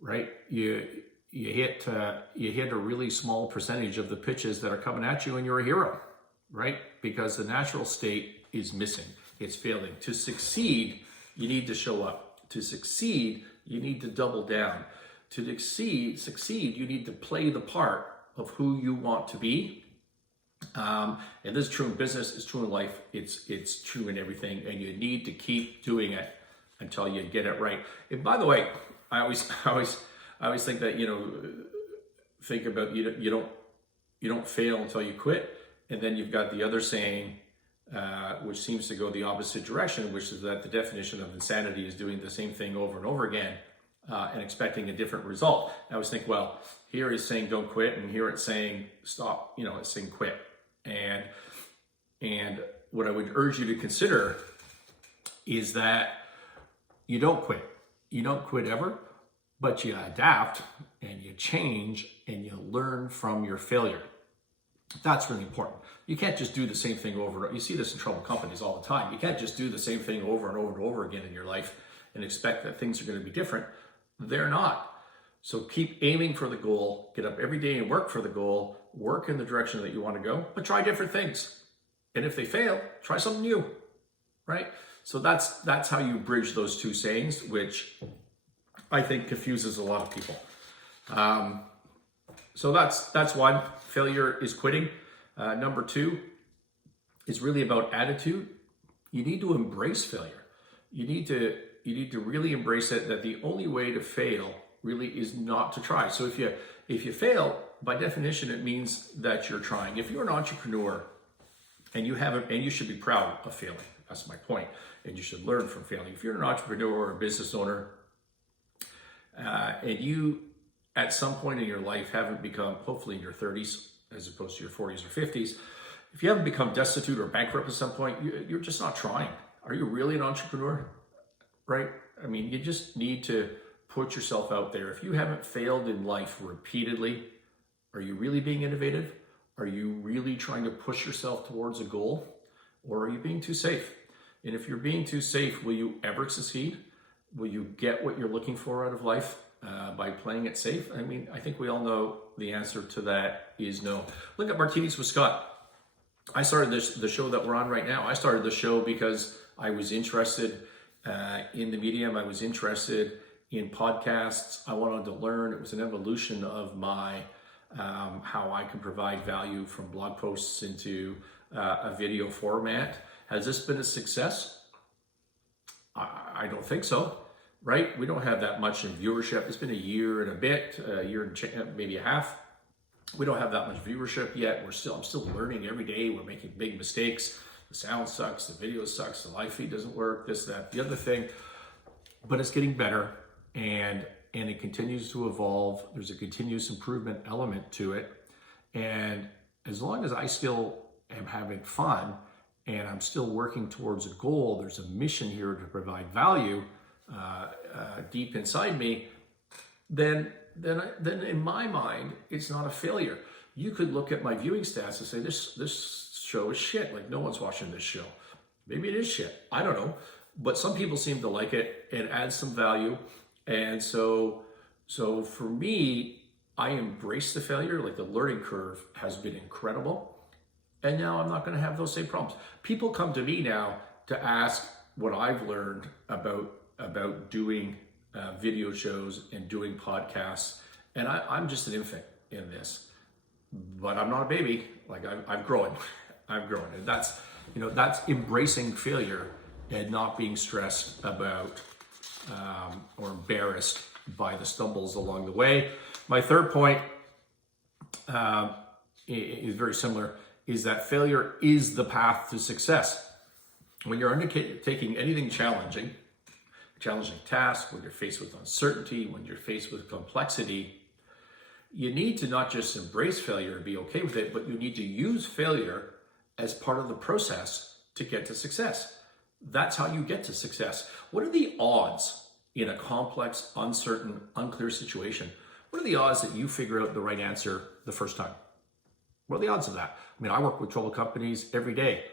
right? You hit a really small percentage of the pitches that are coming at you and you're a hero, right? Because the natural state is missing. It's failing. To succeed, you need to show up. To succeed, you need to double down. To succeed, you need to play the part of who you want to be. And this is true in business, it's true in life, it's true in everything, and you need to keep doing it until you get it right. And by the way, I always think that, think about you don't fail until you quit. And then you've got the other saying, which seems to go the opposite direction, which is that the definition of insanity is doing the same thing over and over again and expecting a different result. And I always think, well, here it's saying don't quit, and here it's saying stop, it's saying quit. And what I would urge you to consider is that you don't quit. You don't quit ever, but you adapt and you change and you learn from your failure. That's really important. You can't just do the same thing over and over. You see this in troubled companies all the time. You can't just do the same thing over and over and over again in your life and expect that things are going to be different. They're not. So keep aiming for the goal, get up every day and work for the goal, work in the direction that you want to go, but try different things. And if they fail, try something new, right? So that's how you bridge those two sayings, which I think confuses a lot of people. So that's one. Failure is quitting. Number two is really about attitude. You need to embrace failure. You need to really embrace it, that the only way to fail really is not to try. So if you fail, by definition, it means that you're trying. If you're an entrepreneur and you should be proud of failing, that's my point, and you should learn from failing. If you're an entrepreneur or a business owner, and you at some point in your life haven't become, hopefully in your 30s as opposed to your 40s or 50s, if you haven't become destitute or bankrupt at some point, you're just not trying. Are you really an entrepreneur? Right? You just need to put yourself out there. If you haven't failed in life repeatedly, are you really being innovative? Are you really trying to push yourself towards a goal? Or are you being too safe? And if you're being too safe, will you ever succeed? Will you get what you're looking for out of life? by playing it safe? I mean, I think we all know the answer to that is no. Look at Martinis with Scott. I started the show that we're on right now. I started the show because I was interested in the medium. I was interested in podcasts. I wanted to learn. It was an evolution of my how I can provide value from blog posts into a video format. Has this been a success? I don't think so, right? We don't have that much in viewership. It's been a year and a bit, a year and maybe a half. We don't have that much viewership yet. I'm still learning every day. We're making big mistakes. The sound sucks, the video sucks, the live feed doesn't work, this, that, the other thing. But it's getting better, and it continues to evolve. There's a continuous improvement element to it. And as long as I still am having fun and I'm still working towards a goal, there's a mission here to provide value deep inside me, then in my mind, it's not a failure. You could look at my viewing stats and say, this show is shit. Like, no one's watching this show. Maybe it is shit. I don't know. But some people seem to like it. It adds some value. And so for me, I embrace the failure. Like, the learning curve has been incredible. And now I'm not going to have those same problems. People come to me now to ask what I've learned about doing video shows and doing podcasts. And I'm just an infant in this, but I'm not a baby. Like, I'm growing. I'm growing. And that's embracing failure and not being stressed about or embarrassed by the stumbles along the way. My third point is very similar, is that failure is the path to success. When you're undertaking anything challenging task, when you're faced with uncertainty, when you're faced with complexity, you need to not just embrace failure and be okay with it, but you need to use failure as part of the process to get to success. That's how you get to success. What are the odds in a complex, uncertain, unclear situation? What are the odds that you figure out the right answer the first time? What are the odds of that? I mean, I work with trouble companies every day.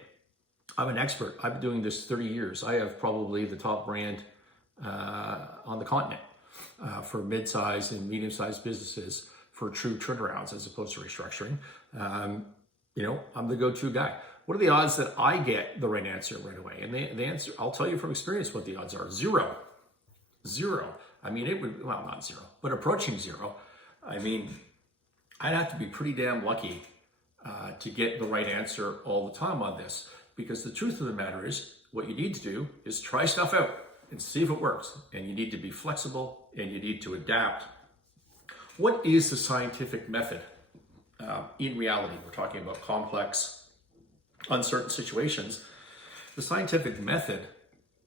I'm an expert. I've been doing this 30 years. I have probably the top brand on the continent for mid-sized and medium-sized businesses for true turnarounds as opposed to restructuring. I'm the go-to guy. What are the odds that I get the right answer right away? And the answer, I'll tell you from experience what the odds are. Zero. I mean, it would, well, not zero, but approaching zero. I mean, I'd have to be pretty damn lucky to get the right answer all the time on this, because the truth of the matter is, what you need to do is try stuff out and see if it works. And you need to be flexible and you need to adapt. What is the scientific method? In reality, we're talking about complex, uncertain situations. The scientific method,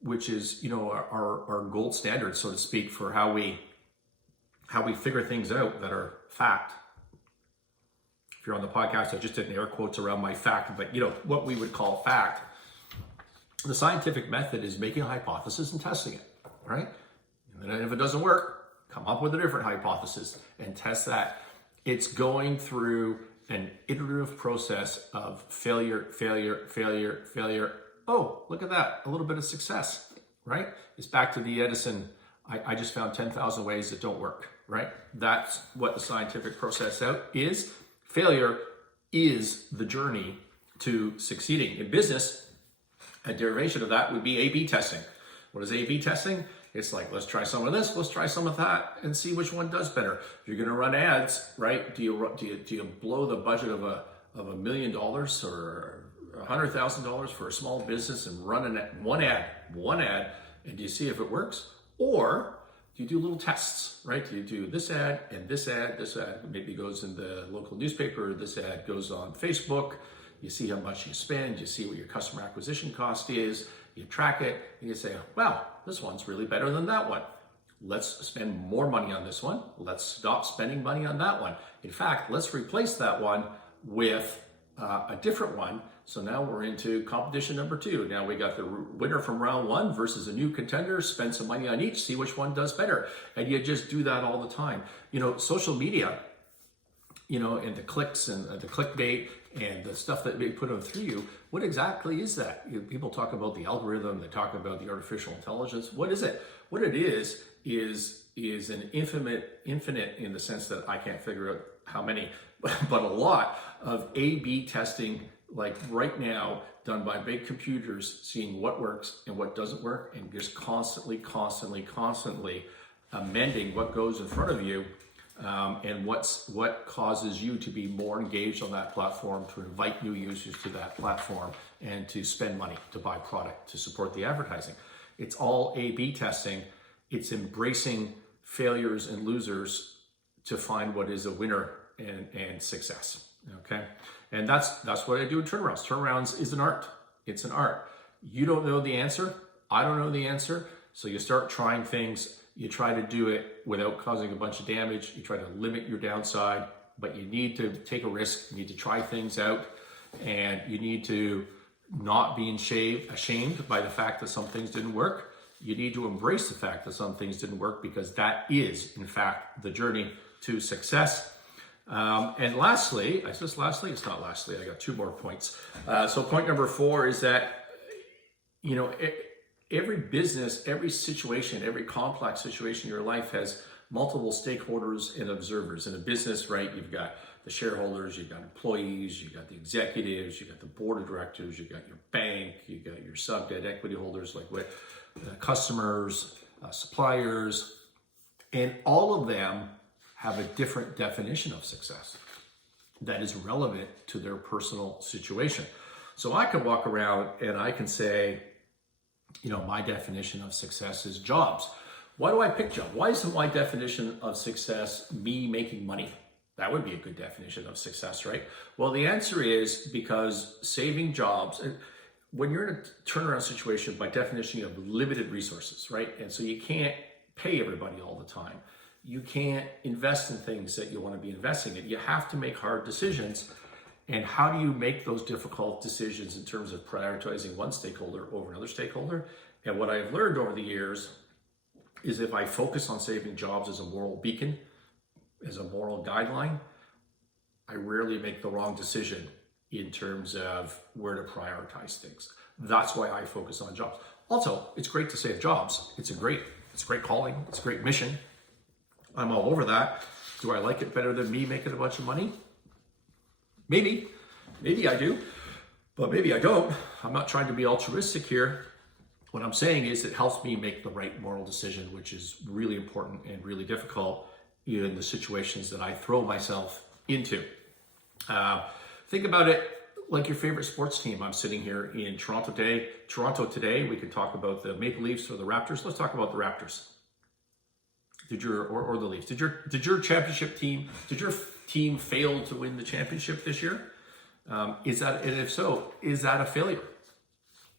which is, our gold standard, so to speak, for how we figure things out that are fact. If you're on the podcast, I just did air quotes around my fact, but what we would call fact. The scientific method is making a hypothesis and testing it, right? And then if it doesn't work, come up with a different hypothesis and test that. It's going through an iterative process of failure. Oh, look at that, a little bit of success, right? It's back to the Edison, I just found 10,000 ways that don't work, right? That's what the scientific process out is. Failure is the journey to succeeding. In business, a derivation of that would be A/B testing. What is A/B testing? It's like, let's try some of this, let's try some of that, and see which one does better. If you're going to run ads, right? Do you blow the budget of $1 million or $100,000 for a small business and run one ad, and do you see if it works? Or do you do little tests, right? Do you do this ad and this ad maybe goes in the local newspaper, this ad goes on Facebook. You see how much you spend, you see what your customer acquisition cost is, you track it, and you say, wow, this one's really better than that one. Let's spend more money on this one. Let's stop spending money on that one. In fact, let's replace that one with a different one. So now we're into competition number 2. Now we got the winner from round 1 versus a new contender, spend some money on each, see which one does better. And you just do that all the time. Social media, and the clicks and the clickbait and the stuff that they put on through you, what exactly is that? People talk about the algorithm, they talk about the artificial intelligence. What is it? What it is an infinite in the sense that I can't figure out how many, but a lot of A/B testing, like right now, done by big computers, seeing what works and what doesn't work, and just constantly amending what goes in front of you, and what causes you to be more engaged on that platform, to invite new users to that platform, and to spend money to buy product to support the advertising. It's all A/B testing. It's embracing failures and losers to find what is a winner and success. Okay, and that's what I do in turnarounds. Turnarounds is an art. It's an art. You don't know the answer. I don't know the answer. So you start trying things. You try to do it without causing a bunch of damage. You try to limit your downside, but you need to take a risk. You need to try things out, and you need to not be ashamed by the fact that some things didn't work. You need to embrace the fact that some things didn't work, because that is, in fact, the journey to success. And lastly, it's not lastly, I got 2 more points. So point number 4 is that, every business, every situation, every complex situation in your life has multiple stakeholders and observers. In a business, right, you've got the shareholders, you've got employees, you've got the executives, you've got the board of directors, you've got your bank, you've got your sub-debt equity holders, like what customers, suppliers, and all of them have a different definition of success that is relevant to their personal situation. So I can walk around and I can say, my definition of success is jobs. Why do I pick jobs? Why isn't my definition of success me making money? That would be a good definition of success, right? Well, the answer is because saving jobs, when you're in a turnaround situation, by definition, you have limited resources, right? And so you can't pay everybody all the time. You can't invest in things that you want to be investing in. You have to make hard decisions. And how do you make those difficult decisions in terms of prioritizing one stakeholder over another stakeholder? And what I've learned over the years is if I focus on saving jobs as a moral beacon, as a moral guideline, I rarely make the wrong decision in terms of where to prioritize things. That's why I focus on jobs. Also, it's great to save jobs. It's a great calling. It's a great mission. I'm all over that. Do I like it better than me making a bunch of money? Maybe I do, but maybe I don't. I'm not trying to be altruistic here. What I'm saying is it helps me make the right moral decision, which is really important and really difficult in the situations that I throw myself into. Think about it like your favorite sports team. I'm sitting here in Toronto today. We could talk about the Maple Leafs or the Raptors. Let's talk about the Raptors. Or the Leafs. Did your championship team? Did your team fail to win the championship this year? And if so, is that a failure?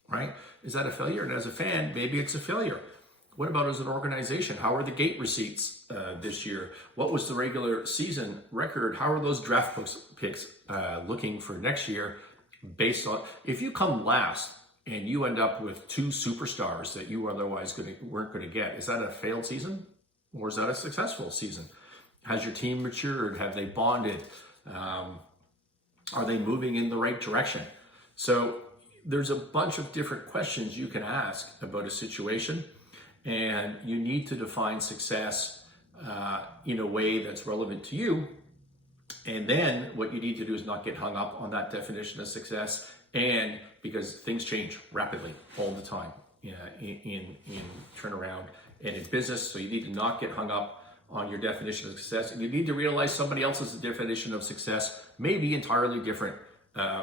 Right? Is that a failure? And as a fan, maybe it's a failure. What about as an organization? How are the gate receipts this year? What was the regular season record? How are those draft picks looking for next year? Based on, if you come last and you end up with 2 superstars that you otherwise weren't going to get, is that a failed season? Or is that a successful season? Has your team matured? Have they bonded? Are they moving in the right direction? So there's a bunch of different questions you can ask about a situation, and you need to define success in a way that's relevant to you. And then what you need to do is not get hung up on that definition of success, and because things change rapidly all the time in turnaround and in business, so you need to not get hung up on your definition of success, and you need to realize somebody else's definition of success may be entirely different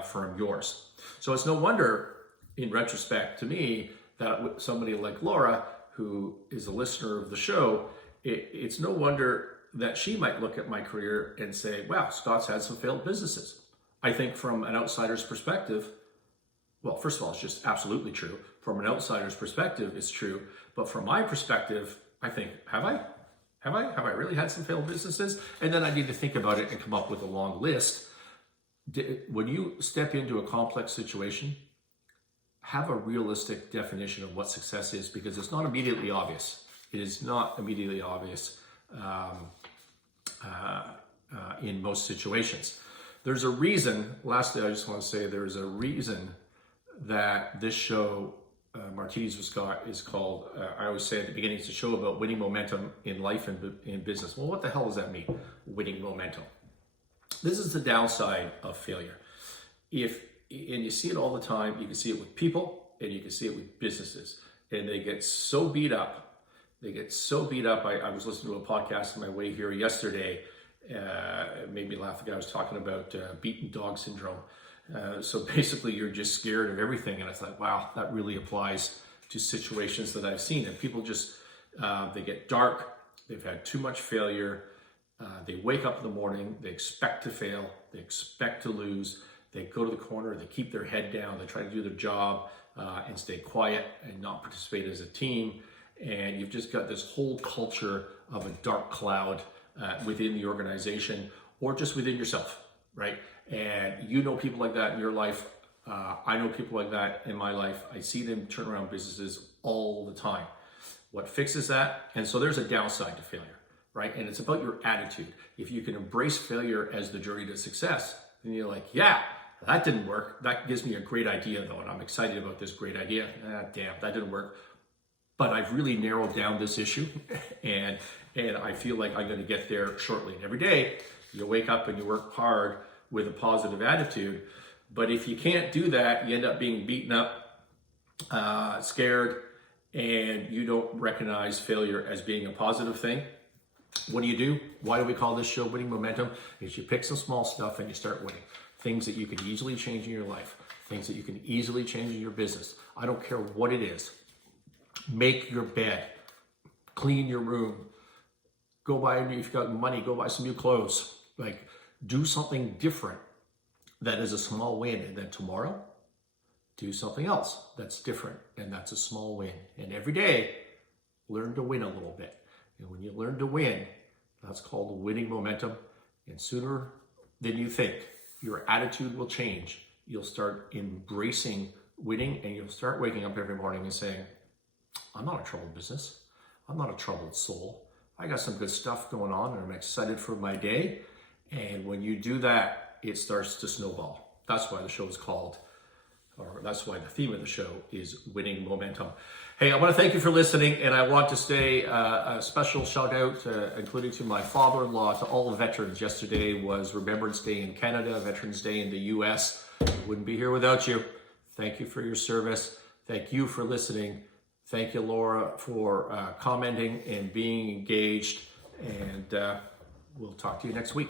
from yours. So it's no wonder, in retrospect, to me, that somebody like Laura, who is a listener of the show, it's no wonder that she might look at my career and say, wow, Scott's had some failed businesses. I think from an outsider's perspective, well, first of all, it's just absolutely true. From an outsider's perspective, it's true. But from my perspective, I think, have I really had some failed businesses? And then I need to think about it and come up with a long list. When you step into a complex situation, have a realistic definition of what success is, because it's not immediately obvious. It is not immediately obvious in most situations. There's a reason, lastly, I just want to say there's a reason that this show, Martinis with Scott, is called, I always say at the beginning, it's a show about winning momentum in life and in business. Well, what the hell does that mean, winning momentum? This is the downside of failure. And you see it all the time, you can see it with people and you can see it with businesses. And they get so beat up. I was listening to a podcast on my way here yesterday. It made me laugh. The guy was talking about beaten dog syndrome. So basically you're just scared of everything. And it's like, wow, that really applies to situations that I've seen. And people just, they get dark. They've had too much failure. They wake up in the morning. They expect to fail. They expect to lose. They go to the corner. They keep their head down. They try to do their job and stay quiet and not participate as a team. And you've just got this whole culture of a dark cloud within the organization or just within yourself, right? And you know people like that in your life. I know people like that in my life. I see them turn around businesses all the time. What fixes that? And so there's a downside to failure, right? And it's about your attitude. If you can embrace failure as the journey to success, then you're like, yeah, that didn't work. That gives me a great idea though, and I'm excited about this great idea. Damn, that didn't work. But I've really narrowed down this issue and I feel like I'm gonna get there shortly. And every day you wake up and you work hard with a positive attitude. But if you can't do that, you end up being beaten up, scared, and you don't recognize failure as being a positive thing. What do? Why do we call this show Winning Momentum? Is you pick some small stuff and you start winning. Things that you can easily change in your life, things that you can easily change in your business. I don't care what it is. Make your bed, clean your room, go buy, if you've got money, go buy some new clothes. Like, do something different that is a small win. And then tomorrow, do something else that's different and that's a small win. And every day, learn to win a little bit. And when you learn to win, that's called winning momentum. And sooner than you think, your attitude will change. You'll start embracing winning and you'll start waking up every morning and saying, I'm not a troubled business. I'm not a troubled soul. I got some good stuff going on and I'm excited for my day. And when you do that, it starts to snowball. That's why the show is called, or that's why the theme of the show is Winning Momentum. Hey, I want to thank you for listening, and I want to say a special shout out, including to my father-in-law, to all the veterans. Yesterday was Remembrance Day in Canada, Veterans Day in the US. I wouldn't be here without you. Thank you for your service. Thank you for listening. Thank you, Laura, for commenting and being engaged. And we'll talk to you next week.